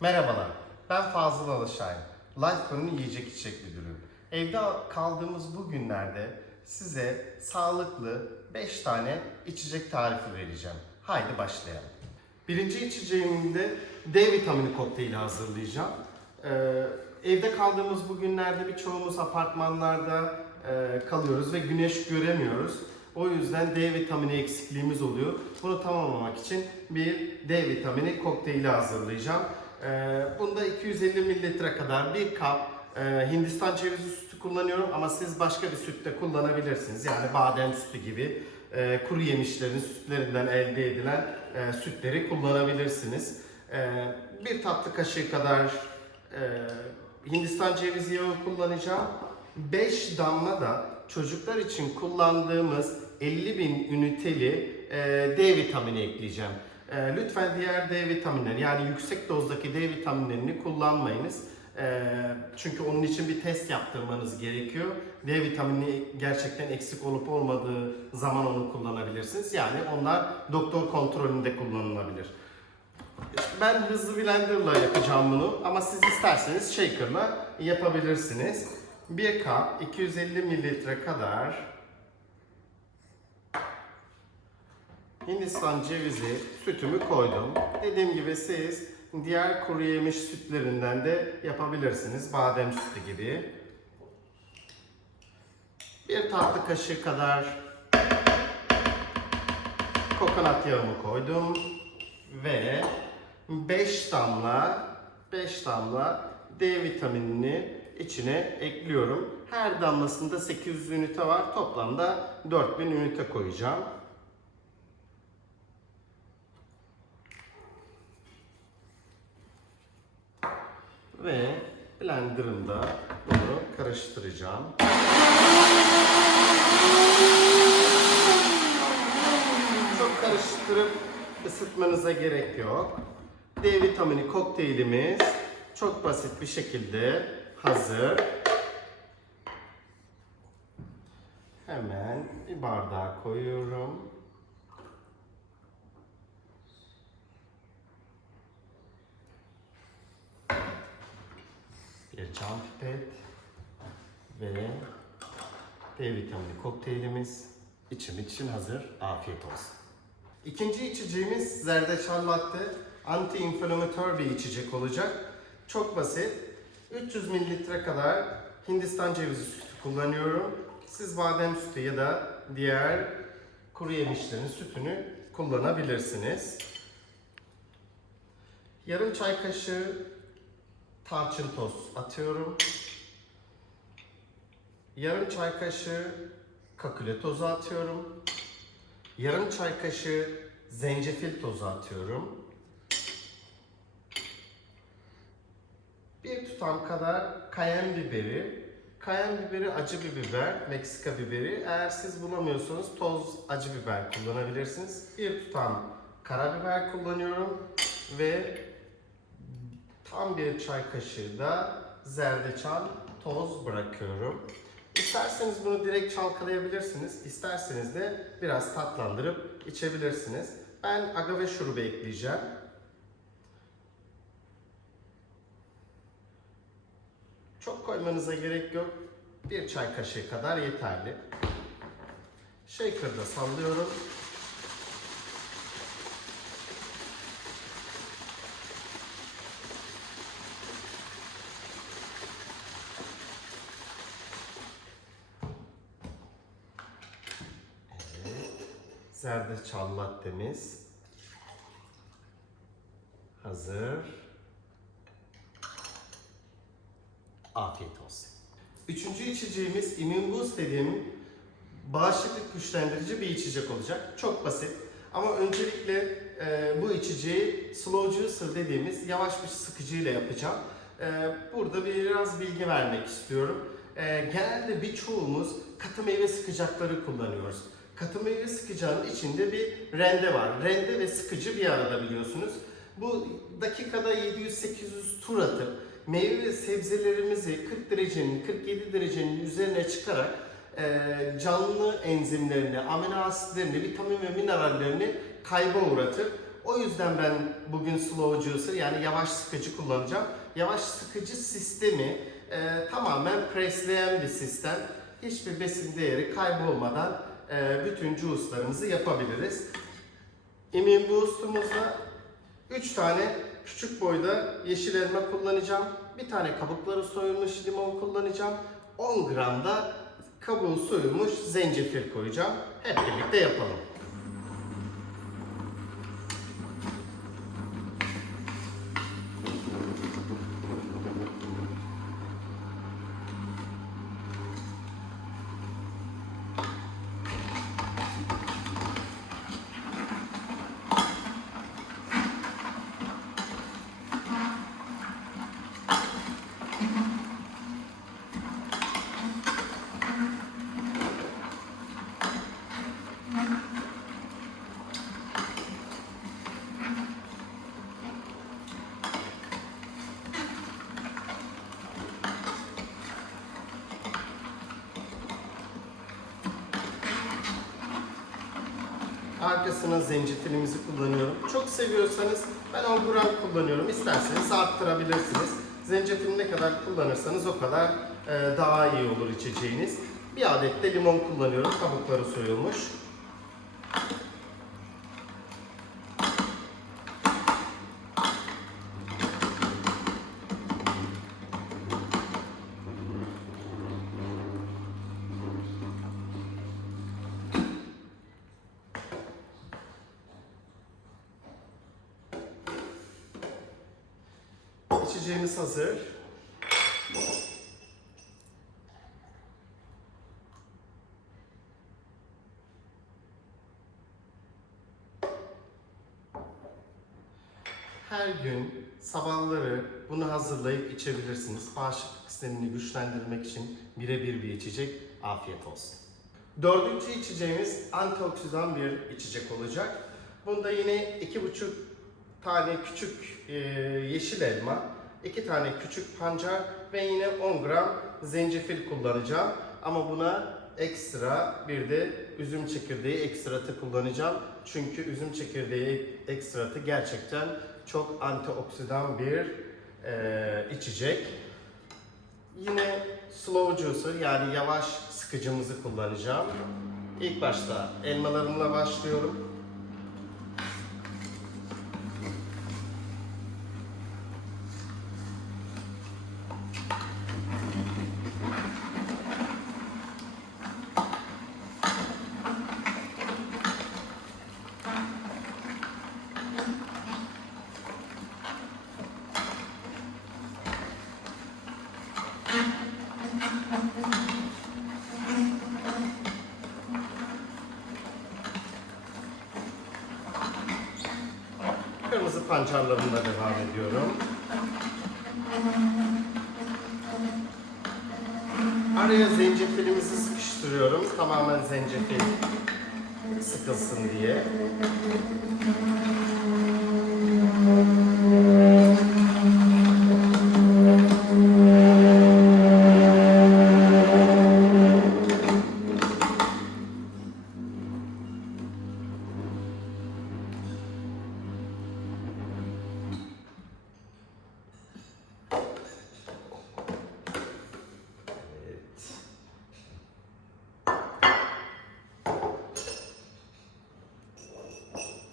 Merhabalar, ben Fazıl Alışayn. Lifecoin'in yiyecek içecek müdürüyüm. Evde kaldığımız bu günlerde size sağlıklı 5 tane içecek tarifi vereceğim. Haydi başlayalım. Birinci içeceğimde D vitamini kokteyli hazırlayacağım. Ee, evde kaldığımız bu günlerde birçoğumuz apartmanlarda e, kalıyoruz ve güneş göremiyoruz. O yüzden D vitamini eksikliğimiz oluyor. Bunu tamamlamak için bir D vitamini kokteyli hazırlayacağım. Ee, bunda 250 mililitre kadar bir kap e, Hindistan cevizi sütü kullanıyorum ama siz başka bir süt de kullanabilirsiniz. Yani badem sütü gibi e, kuru yemişlerin sütlerinden elde edilen e, sütleri kullanabilirsiniz. Bir tatlı kaşığı kadar Hindistan cevizi yağı kullanacağım. 5 damla da çocuklar için kullandığımız 50 bin üniteli D vitamini ekleyeceğim. E, lütfen diğer D vitaminleri yani yüksek dozdaki D vitaminlerini kullanmayınız. E, çünkü onun için bir test yaptırmanız gerekiyor. D vitamini gerçekten eksik olup olmadığı zaman onu kullanabilirsiniz. Yani onlar doktor kontrolünde kullanılabilir. Ben hızlı blenderla yapacağım bunu ama siz isterseniz shakerla yapabilirsiniz. Bir kap 250 mililitre kadar Hindistan cevizi sütümü koydum. Dediğim gibi siz diğer kuru yemiş sütlerinden de yapabilirsiniz. Badem sütü gibi. Bir tatlı kaşığı kadar kokonat yağımı koydum ve 5 damla 5 damla D vitaminini içine ekliyorum. Her damlasında 800 ünite var. Toplamda 4000 ünite koyacağım. Ve blenderımda bunu karıştıracağım. Çok karıştırıp ısıtmanıza gerek yok. D vitamini kokteylimiz çok basit bir şekilde hazır. Hemen bir bardağa koyuyorum. Bir cam pipet ve D vitamini kokteylimiz içim için hazır. Afiyet olsun. İkinci içeceğimiz zerdeçal latte. Anti-inflamatör bir içecek olacak. Çok basit. 300 mililitre kadar Hindistan cevizi sütü kullanıyorum. Siz badem sütü ya da diğer kuru yemişlerin sütünü kullanabilirsiniz. Yarım çay kaşığı tarçın toz atıyorum. Yarım çay kaşığı kakule tozu atıyorum. Yarım çay kaşığı zencefil tozu atıyorum. Bir tutam kadar kayen biberi. Kayen biberi acı bir biber, Meksika biberi. Eğer siz bulamıyorsanız toz acı biber kullanabilirsiniz. Bir tutam karabiber kullanıyorum ve tam bir çay kaşığı da zerdeçal toz bırakıyorum. İsterseniz bunu direkt çalkalayabilirsiniz. İsterseniz de biraz tatlandırıp içebilirsiniz. Ben agave şurubu ekleyeceğim. Çok koymanıza gerek yok. Bir çay kaşığı kadar yeterli. Shaker'da sallıyorum. Evet. Zerdeçal lattemiz hazır. Afiyet olsun. Üçüncü içeceğimiz Immune Boost dediğim bağışıklık güçlendirici bir içecek olacak. Çok basit. Ama öncelikle e, bu içeceği slow juicer dediğimiz yavaş bir sıkıcıyla yapacağım. E, burada biraz bilgi vermek istiyorum. E, genelde birçoğumuz katı meyve sıkacakları kullanıyoruz. Katı meyve sıkacağının içinde bir rende var. Rende ve sıkıcı bir arada biliyorsunuz. Bu dakikada 700-800 tur atıp meyve ve sebzelerimizi 40 derecenin, 47 derecenin üzerine çıkarak e, canlı enzimlerini, amino asitlerini, vitamin ve minerallerini kayba uğratır. O yüzden ben bugün slow juicer yani yavaş sıkıcı kullanacağım. Yavaş sıkıcı sistemi e, tamamen presleyen bir sistem. Hiçbir besin değeri kaybolmadan bütün juice'larımızı yapabiliriz. Immune Boost'umuzda 3 tane küçük boyda yeşil elma kullanacağım. Bir tane kabukları soyulmuş limon kullanacağım. 10 gram da kabuğu soyulmuş zencefil koyacağım. Hep birlikte yapalım. Arkasına zencefilimizi kullanıyorum. Çok seviyorsanız ben 10 gram kullanıyorum. İsterseniz arttırabilirsiniz. Zencefil ne kadar kullanırsanız o kadar e, daha iyi olur içeceğiniz. Bir adet de limon kullanıyorum. Kabukları soyulmuş. İçeceğimiz hazır. Her gün sabahları bunu hazırlayıp içebilirsiniz. Bağışıklık sistemini güçlendirmek için birebir bir içecek. Afiyet olsun. Dördüncü içeceğimiz antioksidan bir içecek olacak. Bunda yine iki buçuk tane küçük e, yeşil elma, iki tane küçük pancar ve yine 10 gram zencefil kullanacağım. Ama buna ekstra bir de üzüm çekirdeği ekstratı kullanacağım. Çünkü üzüm çekirdeği ekstratı gerçekten çok antioksidan bir e, içecek. Yine slow juicer yani yavaş sıkıcımızı kullanacağım. İlk başta elmalarımla başlıyorum. Kırmızı pancarlarımla devam ediyorum. Araya zencefilimizi sıkıştırıyorum. Tamamen zencefil sıkılsın diye.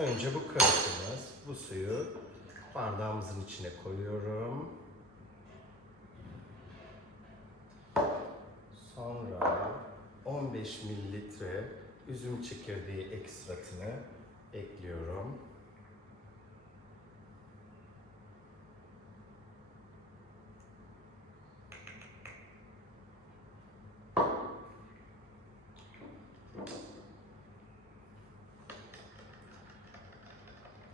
Önce bu karışımız, bu suyu bardağımızın içine koyuyorum. Sonra 15 mililitre üzüm çekirdeği ekstratını ekliyorum.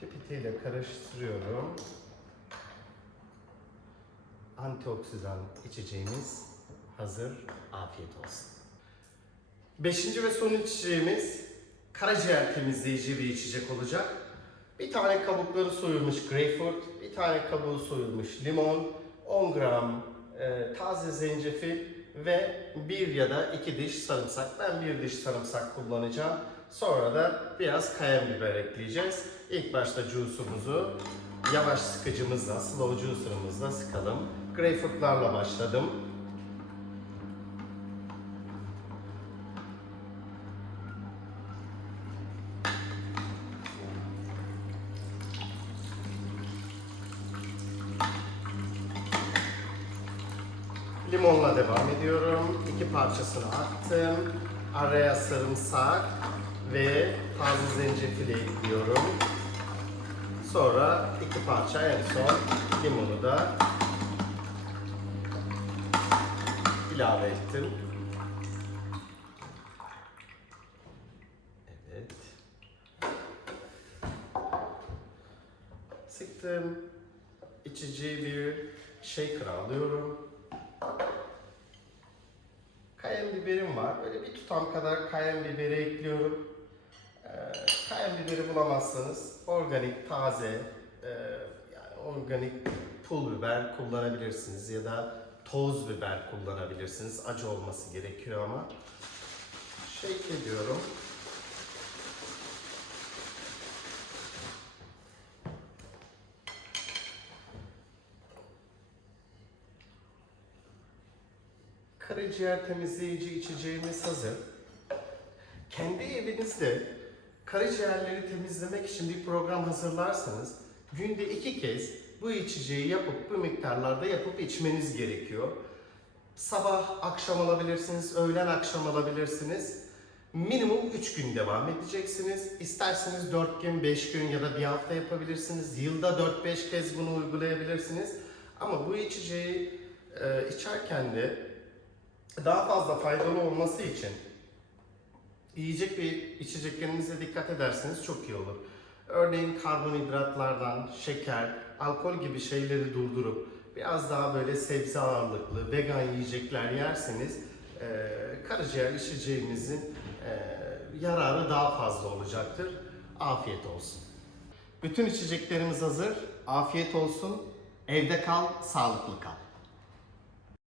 Pipetiyle karıştırıyorum. Antioksidan içeceğimiz hazır. Afiyet olsun. Beşinci ve son içeceğimiz karaciğer temizleyici bir içecek olacak. Bir tane kabukları soyulmuş greyfurt, bir tane kabuğu soyulmuş limon, 10 gram e, taze zencefil ve bir ya da iki diş sarımsak. Ben bir diş sarımsak kullanacağım. Sonra da biraz kayan biber ekleyeceğiz. İlk başta juice'umuzu yavaş sıkıcımızla, slow juicer'ımızla sıkalım. Greyfurtlarla başladım. Limonla devam ediyorum. İki parçasını attım. Araya sarımsak ve taze zencefili ekliyorum. Sonra iki parça en son limonu da ilave ettim. Evet. Sıktım. İçeceği bir shaker alıyorum. Kayan biberim var. Böyle bir tutam kadar kayan biberi ekliyorum. Ee, kayan biberi bulamazsanız organik, taze, e, yani organik pul biber kullanabilirsiniz ya da toz biber kullanabilirsiniz. Acı olması gerekiyor ama. Shake ediyorum. Karaciğer temizleyici içeceğimiz hazır. Kendi evinizde karaciğerleri temizlemek için bir program hazırlarsanız günde iki kez bu içeceği yapıp bu miktarlarda yapıp içmeniz gerekiyor. Sabah akşam alabilirsiniz, öğlen akşam alabilirsiniz. Minimum 3 gün devam edeceksiniz. İsterseniz 4 gün, 5 gün ya da bir hafta yapabilirsiniz. Yılda 4-5 kez bunu uygulayabilirsiniz. Ama bu içeceği e, içerken de daha fazla faydalı olması için yiyecek ve içeceklerinize dikkat ederseniz çok iyi olur. Örneğin karbonhidratlardan, şeker, alkol gibi şeyleri durdurup biraz daha böyle sebze ağırlıklı, vegan yiyecekler yerseniz e, karaciğer içeceğinizin e, yararı daha fazla olacaktır. Afiyet olsun. Bütün içeceklerimiz hazır. Afiyet olsun. Evde kal, sağlıklı kal.